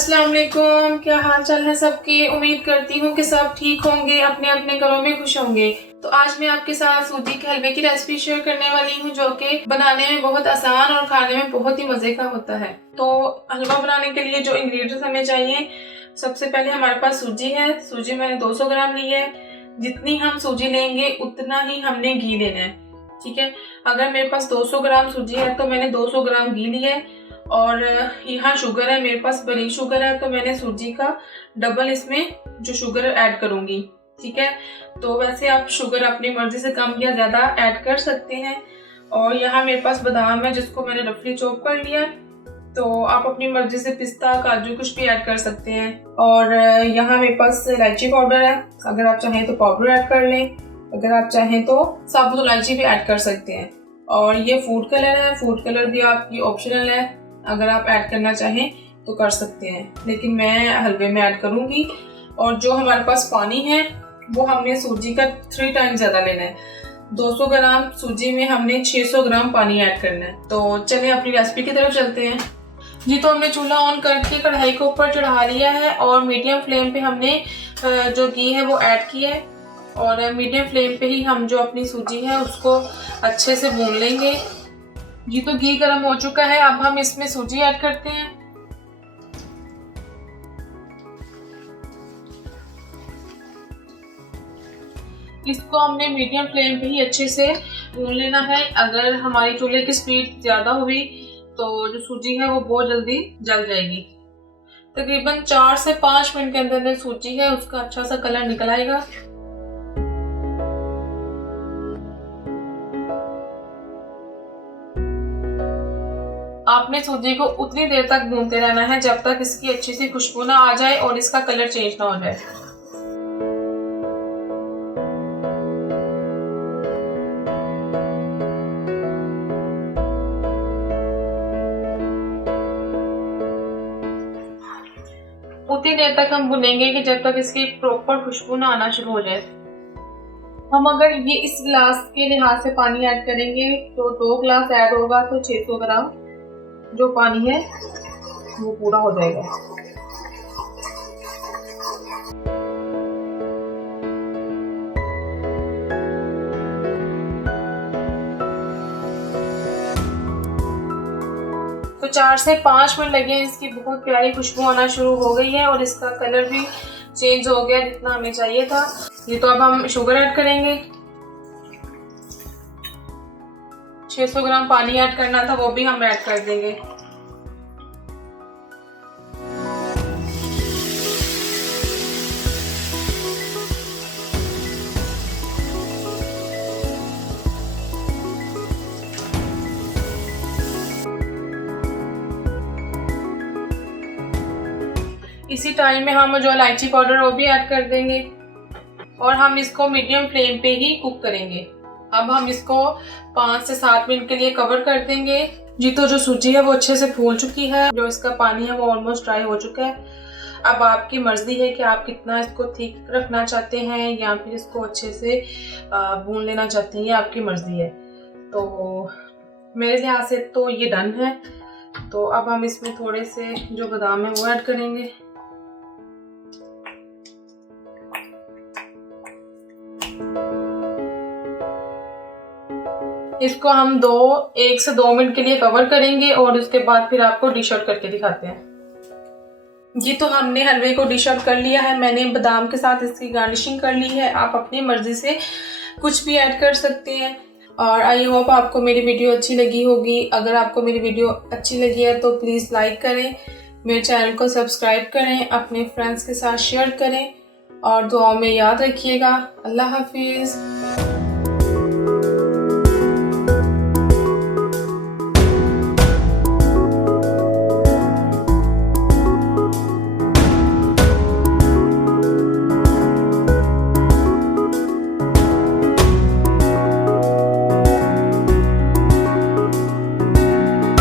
अस्सलाम वालेकुम, क्या हाल चाल है सबके। उम्मीद करती हूँ कि सब ठीक होंगे, अपने अपने घरों में खुश होंगे। तो आज मैं आपके साथ सूजी के हलवे की रेसिपी शेयर करने वाली हूँ, जो कि बनाने में बहुत आसान और खाने में बहुत ही मजे का होता है। तो हलवा बनाने के लिए जो इंग्रेडिएंट्स हमें चाहिए, सबसे पहले हमारे पास सूजी है। सूजी मैंने 200 ग्राम ली है। जितनी हम सूजी लेंगे उतना ही हमने घी लेना है, ठीक है। अगर मेरे पास 200 ग्राम सूजी है तो मैंने 200 ग्राम घी लिया है। और यहाँ शुगर है, मेरे पास बड़ी शुगर है, तो मैंने सूजी का डबल इसमें जो शुगर ऐड करूंगी, ठीक है। तो वैसे आप शुगर अपनी मर्जी से कम या ज़्यादा ऐड कर सकते हैं। और यहाँ मेरे पास बादाम है, जिसको मैंने रफली चॉप कर लिया। तो आप अपनी मर्जी से पिस्ता, काजू कुछ भी ऐड कर सकते हैं। और यहाँ मेरे पास इलायची पाउडर है, अगर आप चाहें तो पाउडर ऐड कर लें, अगर आप चाहें तो साबुत इलायची भी ऐड कर सकते हैं। और ये फूड कलर है, फूड कलर भी आपकी ऑप्शनल है, अगर आप ऐड करना चाहें तो कर सकते हैं, लेकिन मैं हलवे में ऐड करूंगी। और जो हमारे पास पानी है वो हमने सूजी का 3 टाइम ज़्यादा लेना है। 200 ग्राम सूजी में हमने 600 ग्राम पानी ऐड करना है। तो चलिए अपनी रेसिपी की तरफ चलते हैं जी। तो हमने चूल्हा ऑन करके कढ़ाई को ऊपर चढ़ा लिया है और मीडियम फ्लेम पे हमने जो घी है वो ऐड किया है। और मीडियम फ्लेम पे ही हम जो अपनी सूजी है उसको अच्छे से भून लेंगे जी। तो घी गर्म हो चुका है, अब हम इसमें सूजी ऐड करते हैं। इसको हमने मीडियम फ्लेम पे ही अच्छे से भून लेना है। अगर हमारी चूल्हे की स्पीड ज़्यादा हुई तो जो सूजी है वो बहुत जल्दी जल जाएगी। तकरीबन 4 से 5 मिनट के अंदर सूजी है उसका अच्छा सा कलर निकल आएगा। आपने सूजी को उतनी देर तक भूनते रहना है जब तक इसकी अच्छी सी खुशबू ना आ जाए और इसका कलर चेंज ना हो जाए। उतनी देर तक हम भुनेंगे कि जब तक इसकी प्रॉपर खुशबू ना आना शुरू हो जाए। हम अगर ये इस गिलास के लिहाज से पानी ऐड करेंगे तो 2 गिलास ऐड होगा तो 600 ग्राम जो पानी है वो पूरा हो जाएगा। तो 4 से 5 मिनट लगे, इसकी बहुत प्यारी खुशबू आना शुरू हो गई है और इसका कलर भी चेंज हो गया जितना हमें चाहिए था। ये तो अब हम शुगर ऐड करेंगे। 600 ग्राम पानी ऐड करना था, वो भी हम ऐड कर देंगे। इसी टाइम में हम जो इलायची पाउडर वो भी ऐड कर देंगे और हम इसको मीडियम फ्लेम पे ही कुक करेंगे। अब हम इसको 5 से 7 मिनट के लिए कवर कर देंगे जी। तो जो सूजी है वो अच्छे से फूल चुकी है, जो इसका पानी है वो ऑलमोस्ट ड्राई हो चुका है। अब आपकी मर्जी है कि आप कितना इसको थिक रखना चाहते हैं या फिर इसको अच्छे से भून लेना चाहते हैं, ये आपकी मर्जी है। तो मेरे लिहाज से तो ये डन है। तो अब हम इसमें थोड़े से जो बादाम है वो ऐड करेंगे। इसको हम 1 से 2 मिनट के लिए कवर करेंगे और उसके बाद फिर आपको डिश आउट करके दिखाते हैं जी। तो हमने हलवे को डिश आउट कर लिया है। मैंने बादाम के साथ इसकी गार्निशिंग कर ली है। आप अपनी मर्जी से कुछ भी ऐड कर सकते हैं। और आई होप आपको मेरी वीडियो अच्छी लगी होगी। अगर आपको मेरी वीडियो अच्छी लगी है तो प्लीज़ लाइक करें, मेरे चैनल को सब्सक्राइब करें, अपने फ्रेंड्स के साथ शेयर करें और दुआओं में याद रखिएगा। अल्लाह हाफिज़।